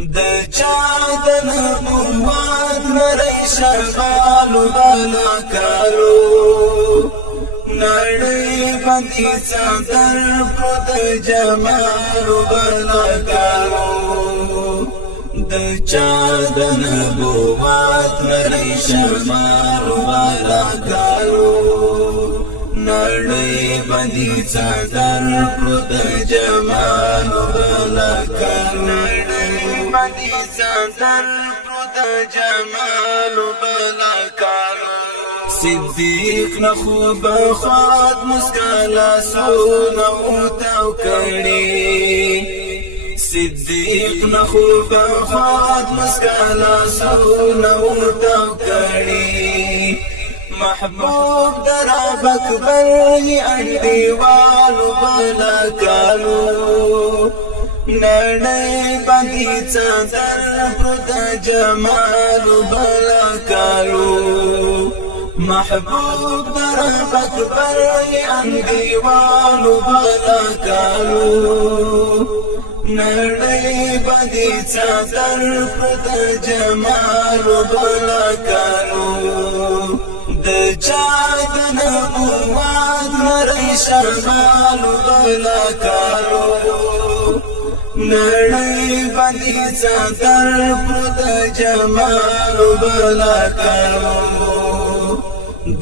د چا د نبوت نری شغالو بلا کارو نړۍ باندې څادر پروت جمالو بلا کارو د چا د نبوت نری شغالو بلا کارو نړۍ باندې څادر پروت جمالو بلا کارو باندې څادر پروت جمالو بلا کارو صدیق نخوب خواد مسکالا سونا اوتاو کړي صدیق نخوب خواد مسکالا سونا اوتاو کړي محبوب درب اکبر انډیوالو بلا کارو نړۍ باندې څادر پروت جمالو بلا کارو محبوب درب اکبر انډیوالو بلا کارو نړۍ باندې څادر پروت جمالو بلا کارو د چا د نبوت نری شغالو بلا کارو نړۍ باندې څادر پروت جمالو بلا کارو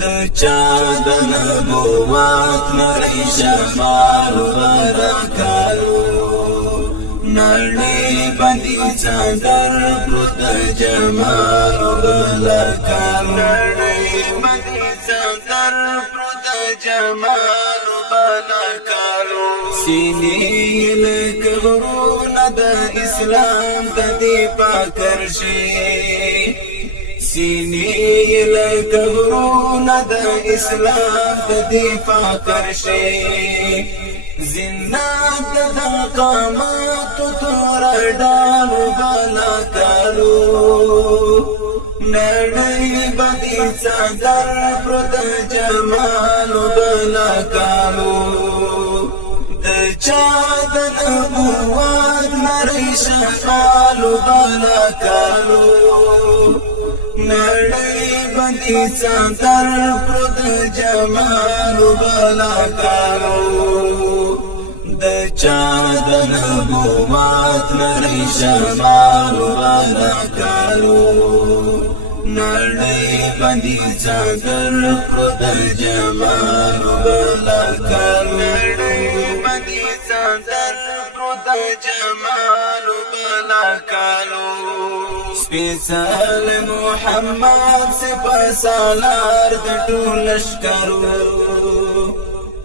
د چا د نبوت نری شغالو بلا کارو نړۍ باندې څادر پروت جمالو بلا کارو نړۍ باندې څادر پروت جمالو بلا کارو سینې لکه غرونه د اسلام د دې پاکر شي سینې لکه غرونه د اسلام د دې پاکر شي زینت د قامت تور ډالو بلا کارو نړۍ باندې څادر پروت جمالو بلا کارو د چا د نبوت نری شغالو بلا کارو نړۍ باندې څادر پروت جمالو بلا کارو د چا د نبوت نری شغالو بلا کارو نړۍ باندې څادر پروت جمالو بلا کارو نړۍ باندې څادر پروت جمالو بلا کارو سپیڅل محمد سپه سالار د ټول لشکرو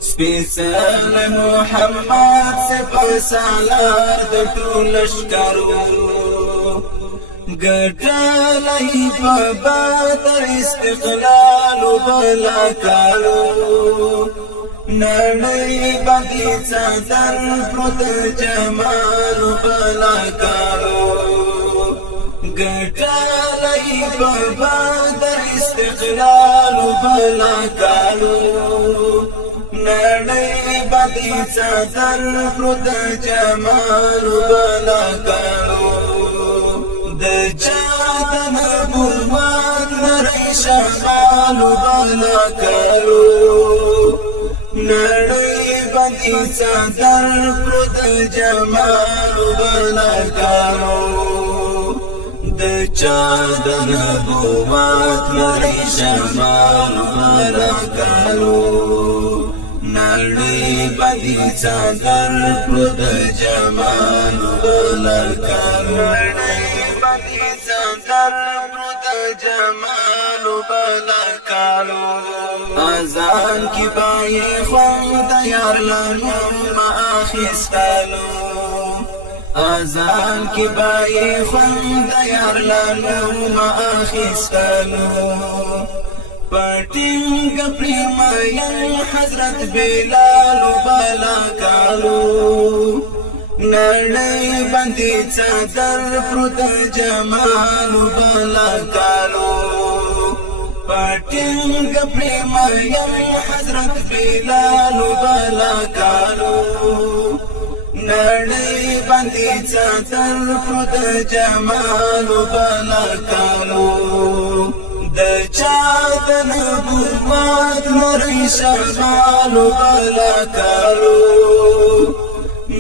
سپیڅل محمد سپه سالار د ټول لشکرو ګټلای په بدر استقلال بلا کارو نړۍ باندې څادر پروت جمالو بلا کارو ګټلای په بدر استقلال بلا کارو نړۍ باندې څادر پروت جمالو بلا کارو د چا د نبوت نری شغالو بلا کارو نړۍ باندې څادر پروت جمالو بلا کارو د چا د نبوت نری شغالو بلا کارو نړۍ باندې څادر پروت جمالو بلا کارو څادر پروت جمالو بلا کارو اذان کی بای خوند یار لنو ما اخستلو اذان کی بای خوند یار لنو ما اخستلو پټینګ پریم حضرت بلال بلا کارو نړۍ باندې څادر پروت جمالو بلا کارو پټینګ پریم حضرت بلال بلا کارو نړۍ باندې څادر پرد جمال بلا کالو د چا د نبوت نری شمال بلا کالو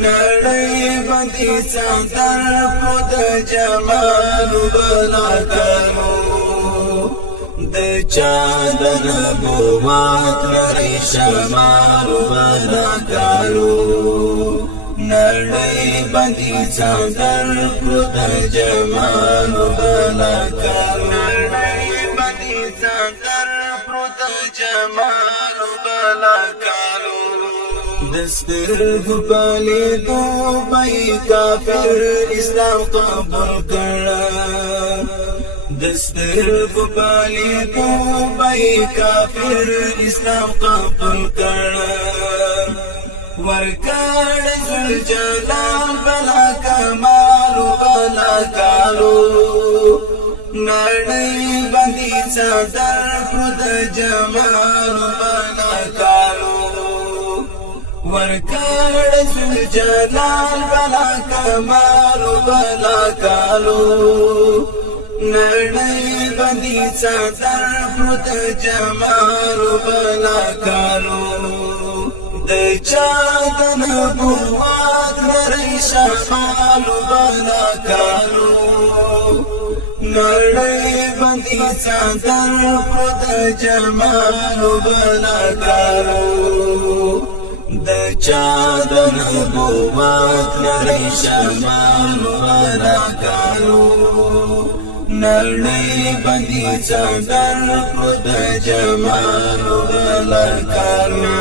نړۍ باندې څادر پرد جمال بلا کالو د چا د نبوت نری شمال بلا کالو نړۍ باندې څادر پرد جمال بلا کالو نړۍ باندې څادر پرد جمال بلا کالو دسترګو په لیدو به کافر اسلام قبول کړه دسترګو په لیدو به کافر اسلام قبول کړه ورکړ ذل جلال بلا کمال بلا کالو نړۍ باندې څادر پرد جمال بلا کالو ورکړ ذل جلال بلا کمال بلا کالو نړۍ باندې څادر پرد جمال بلا کالو د چا د نبوت نری شمال بلا کالو نړۍ باندې څادر پرد جمال بلا کالو د چا د نبوت نری شمال بلا کالو نړۍ باندې څادر پرد جمال بلا کالو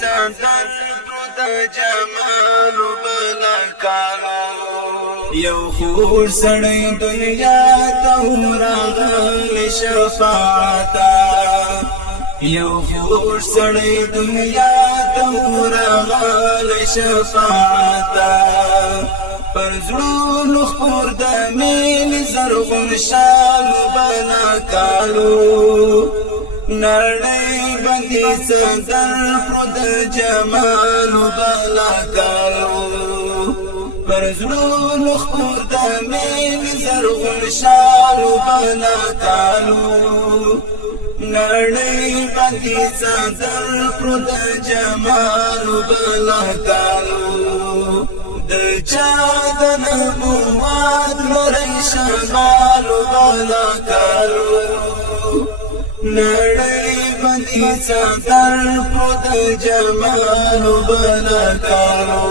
څادر پرد جمال بلا کالو یو خور سړی دنیا ته راغلی شفاعتا یو خور سړی دنیا ته راغلی شفاعتا پر زړونو خپور د مینې زرغون شال بلا کالو نړۍ باندې څادر پرد جمال بلا کالو پر زړونو خپور د مینې زرغون شال بلا کالو نړۍ باندې څادر پرد جمال بلا کالو د چا د نبوت نری شمال بلا کالو نړۍ باندې څادر پرد جمال بلا کالو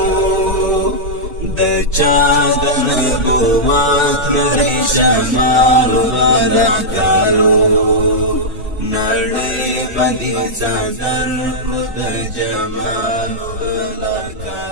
د چا د نبوت نری شمال بلا کالو نړۍ باندې څادر پرد جمال بلا کالو